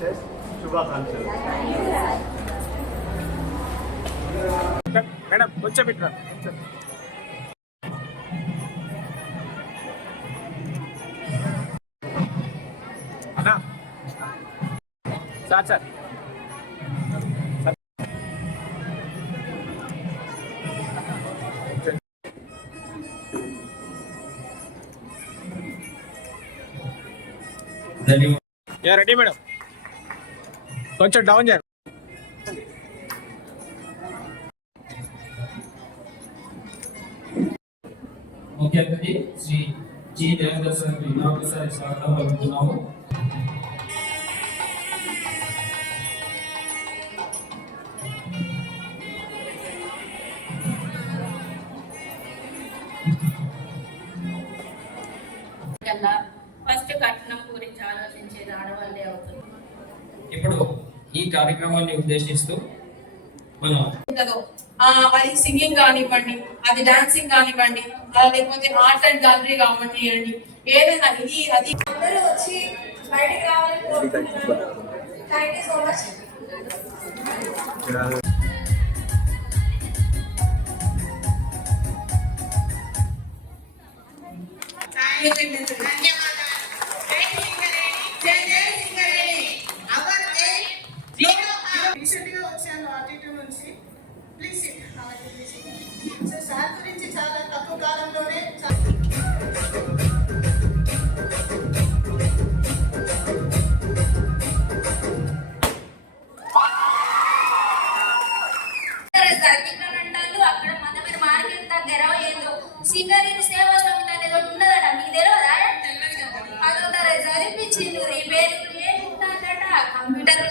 Wishes, శుభాకాంక్షలు. Madam కొంచెం ఇట్లా అన్నా సార్ సార్ రెడీ మేడం కొంచెం డౌన్ చేయండి. ముఖ్య అతిథి శ్రీ జి దేవేంద్ర సార్కి మరొకసారి స్వాగతం పలుకుతున్నాము. ఫస్ట్ కట్నం గురించి ఆలోచించేది ఆడవాళ్ళే అవుతుంది. ఇప్పుడు ఈ కార్యక్రమాన్ని ఉద్దేశిస్తూ మనం అది సింగింగ్ కానివ్వండి, అది డాన్సింగ్ కానివ్వండి, లేకపోతే ఆర్ట్ అండ్ గ్యాలరీ కానివ్వండి, ఏదైనా ఇది అది అందరూ వచ్చి బయటకు రావాలని కోరుకుంటున్నాను. Thank you so much. రీసెంట్గా వచ్చాను ఆర్టీటీ నుంచి. ప్లీజ్ సార్ గురించి చాలా తక్కువ కాలంలోనే అక్కడ మన మార్కెట్ దగ్గర ఏదో సింగరేణి సేవా సమితి అనేది ఒకటి ఉన్నదట. మీకు తెలియదా? అదొక చదివించింది రిపేర్ ఏముంటుందట కంప్యూటర్.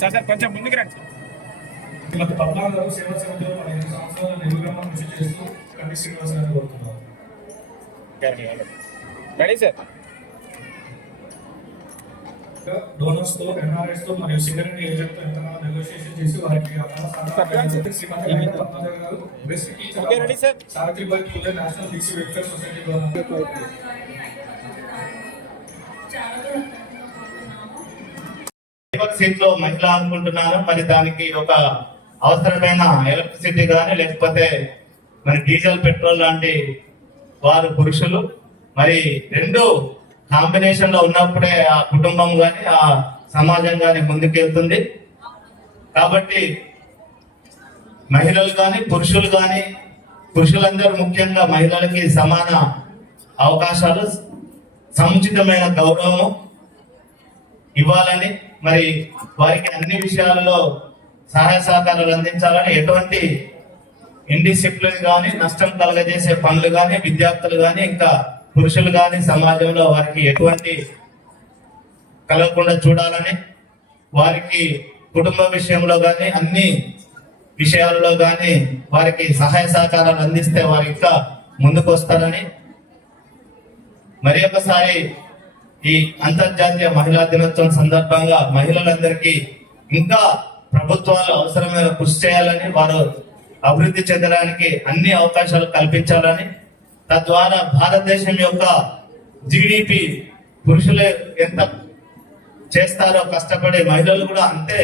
సార్ సార్ కొంచెం ముందుకు రండి. గత 14 సేవా సమితిలో 15 సంవత్సరాల నిలువుగా కృషి చేస్తూ కంటి శ్రీనివాస్ గారిని కోరుతున్నాను. Ready sir. డోనర్స్ తో, ఎన్ఆర్ఎస్ తో మరియు సింగరేణి ఏజెంట్ తో ఎంతగానో నెగోషియేషన్ చేసి వారికి Savitribai Phule national BC welfare society ద్వారా సీట్ లో మహిళ అనుకుంటున్నాను. మరి దానికి ఒక అవసరమైన ఎలక్ట్రిసిటీ కానీ లేకపోతే మరి డీజిల్ పెట్రోల్ లాంటి వారు పురుషులు. మరి రెండు కాంబినేషన్ లో ఉన్నప్పుడే ఆ కుటుంబం గాని ఆ సమాజం గాని ముందుకెళ్తుంది. కాబట్టి మహిళలు కానీ పురుషులు కానీ, పురుషులందరూ ముఖ్యంగా మహిళలకి సమాన అవకాశాలు, సముచితమైన గౌరవం ఇవ్వాలని, మరి వారికి అన్ని విషయాలలో సహాయ సహకారాలు అందించాలని, ఎటువంటి ఇండిసిప్లిన్ కానీ నష్టం కలగజేసే పనులు కానీ విద్యార్థులు కానీ ఇంకా పురుషులు కానీ సమాజంలో వారికి ఎటువంటి కలగకుండా చూడాలని, వారికి కుటుంబ విషయంలో కానీ అన్ని విషయాలలో కానీ వారికి సహాయ సహకారాలు అందిస్తే వారు ఇంకా ముందుకు వస్తారని, మరి ఒకసారి ఈ అంతర్జాతీయ మహిళా దినోత్సవం సందర్భంగా మహిళలందరికీ ఇంకా ప్రభుత్వాలు అవసరమైన కృషి చేయాలని, వారు అభివృద్ధి చెందడానికి అన్ని అవకాశాలు కల్పించాలని, తద్వారా భారతదేశం యొక్క జిడిపి పురుషులు ఎంత చేస్తారో కష్టపడే మహిళలు కూడా అంతే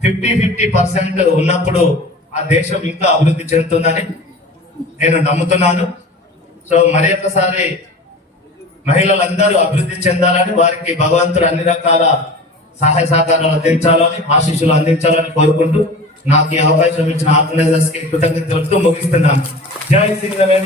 50% ఉన్నప్పుడు ఆ దేశం ఇంకా అభివృద్ధి చెందుతుందని నేను నమ్ముతున్నాను. సో మరి ఒకసారి మహిళలందరూ అభివృద్ధి చెందాలని, వారికి భగవంతుడు అన్ని రకాల సహాయ సహకారాలు అందించాలని, ఆశీస్సులు అందించాలని కోరుకుంటూ నాకు ఈ అవకాశం ఇచ్చిన ఆర్గనైజర్స్ కి కృతజ్ఞతలు ముగిస్తున్నాను. జై సింగరేణి.